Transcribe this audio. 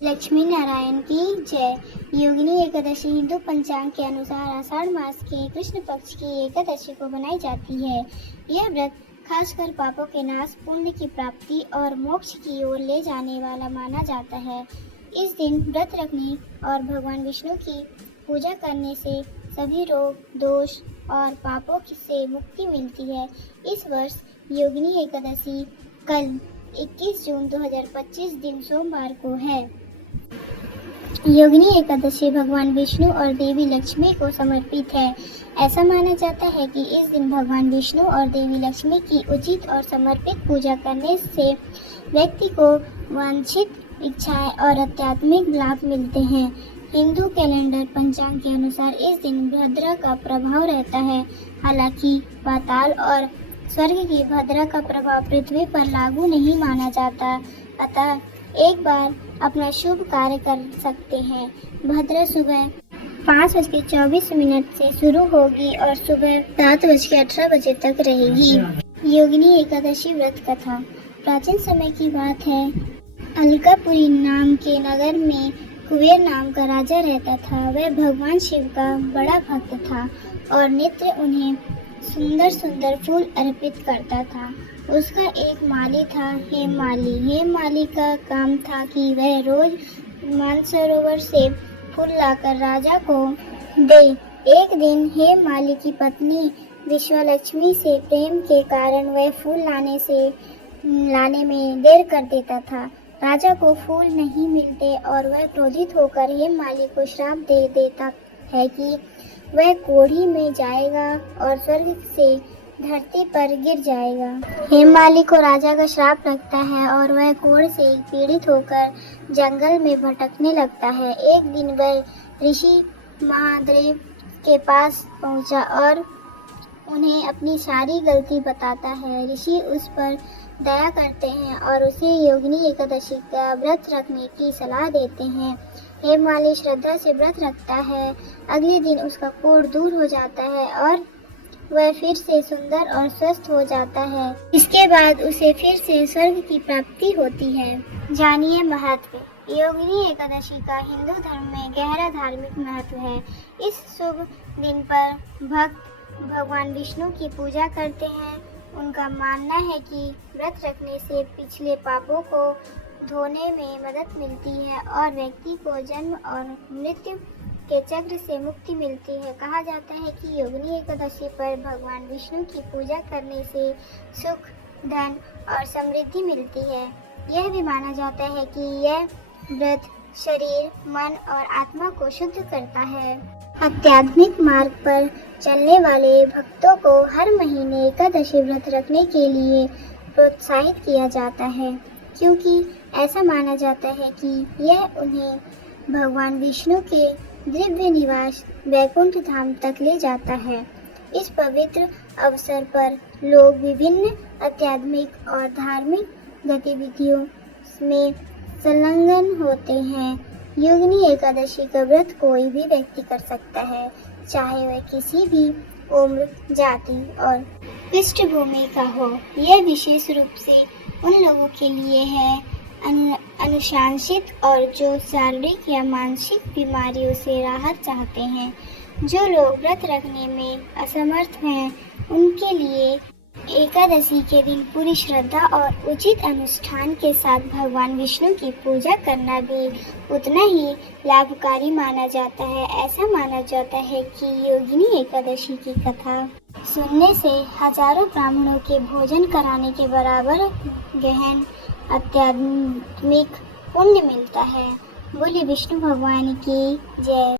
लक्ष्मी नारायण की जय। योगिनी एकादशी हिंदू पंचांग के अनुसार आषाढ़ मास के कृष्ण पक्ष की एकादशी को बनाई जाती है। यह व्रत खासकर पापों के नाश, पुण्य की प्राप्ति और मोक्ष की ओर ले जाने वाला माना जाता है। इस दिन व्रत रखने और भगवान विष्णु की पूजा करने से सभी रोग, दोष और पापों से मुक्ति मिलती है। इस वर्ष योगिनी एकादशी कल 21 जून 2025 दिन सोमवार को है। योगिनी एकादशी भगवान विष्णु और देवी लक्ष्मी को समर्पित है। ऐसा माना जाता है कि इस दिन भगवान विष्णु और देवी लक्ष्मी की उचित और समर्पित पूजा करने से व्यक्ति को वांछित इच्छाएं और आध्यात्मिक लाभ मिलते हैं। हिंदू कैलेंडर पंचांग के अनुसार इस दिन भद्रा का प्रभाव रहता है। हालांकि पाताल और स्वर्ग की भद्रा का प्रभाव पृथ्वी पर लागू नहीं माना जाता, अतः एक बार अपना शुभ कार्य कर सकते हैं। भद्रा सुबह 5:24 से शुरू होगी और सुबह 7:18 बजे तक रहेगी। योगिनी एकादशी व्रत कथा। प्राचीन समय की बात है। अलकापुरी नाम के नगर में कुबेर नाम का राजा रहता था। वह भगवान शिव का बड़ा भक्त था और नित्य उन्हें सुंदर सुंदर फूल अर्पित करता था। उसका एक माली था, हेममाली। हेममाली का काम था कि वह रोज मानसरोवर से फूल लाकर राजा को दे। एक दिन हेममाली की पत्नी विश्वलक्ष्मी से प्रेम के कारण वह फूल लाने में देर कर देता था। राजा को फूल नहीं मिलते और वह क्रोधित होकर हेममाली को श्राप दे देता है कि वह कोढ़ी में जाएगा और स्वर्ग से धरती पर गिर जाएगा। हेममाली को राजा का श्राप लगता है और वह कोढ़ से पीड़ित होकर जंगल में भटकने लगता है। एक दिन वह ऋषि महादेव के पास पहुंचा और उन्हें अपनी सारी गलती बताता है। ऋषि उस पर दया करते हैं और उसे योगिनी एकादशी का व्रत रखने की सलाह देते हैं। हेममाली श्रद्धा से व्रत रखता है। अगले दिन उसका कोढ़ दूर हो जाता है और वह फिर से सुंदर और स्वस्थ हो जाता है। इसके बाद उसे फिर से स्वर्ग की प्राप्ति होती है। जानिए महत्व। योगिनी एकादशी का हिंदू धर्म में गहरा धार्मिक महत्व है। इस शुभ दिन पर भक्त भगवान विष्णु की पूजा करते हैं। उनका मानना है कि व्रत रखने से पिछले पापों को धोने में मदद मिलती है और व्यक्ति को जन्म और मृत्यु के चक्र से मुक्ति मिलती है। कहा जाता है कि योगिनी एकादशी पर भगवान विष्णु की पूजा करने से सुख, धन और समृद्धि मिलती है। यह भी माना जाता है कि यह व्रत शरीर, मन और आत्मा को शुद्ध करता है। आध्यात्मिक मार्ग पर चलने वाले भक्तों को हर महीने एकादशी व्रत रखने के लिए प्रोत्साहित किया जाता है, क्योंकि ऐसा माना जाता है कि यह उन्हें भगवान विष्णु के दिव्य निवास वैकुंठ धाम तक ले जाता है। इस पवित्र अवसर पर लोग विभिन्न आध्यात्मिक और धार्मिक गतिविधियों में संलग्न होते हैं। योगिनी एकादशी का व्रत कोई भी व्यक्ति कर सकता है, चाहे वह किसी भी उम्र, जाति और पृष्ठभूमि का हो। यह विशेष रूप से उन लोगों के लिए है अनुशासित और जो शारीरिक या मानसिक बीमारियों से राहत चाहते हैं। जो लोग व्रत रखने में असमर्थ हैं, उनके लिए एकादशी के दिन पूरी श्रद्धा और उचित अनुष्ठान के साथ भगवान विष्णु की पूजा करना भी उतना ही लाभकारी माना जाता है। ऐसा माना जाता है कि योगिनी एकादशी की कथा सुनने से हजारों ब्राह्मणों के भोजन कराने के बराबर गहन आध्यात्मिक पुण्य मिलता है। बोले विष्णु भगवान की जय।